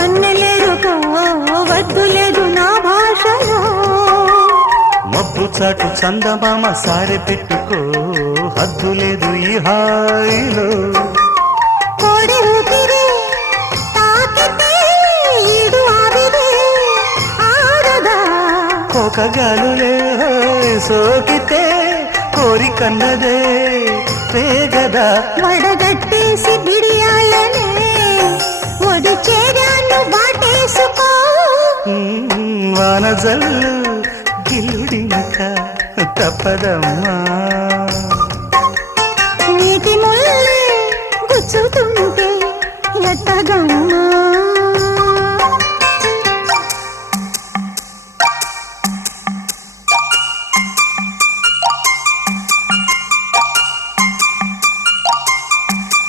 వన్నెలేరుకో వద్దు లేదు నా భాషలో మబ్బు చాటు చందమామ సారె పెట్టుకో హద్దు లేదు ఈ హాయిలో కోడి ఊపిరి తాకితే ఈడు ఆవిరి ఆడదా కోకగాలులే సోకితే కోరికన్నదే పేగదా వడగట్టేసి బిడియాలనే ఒడి చేరాను బాటేసుకో వానజల్లు గిల్లుడినక తప్పదమ్మా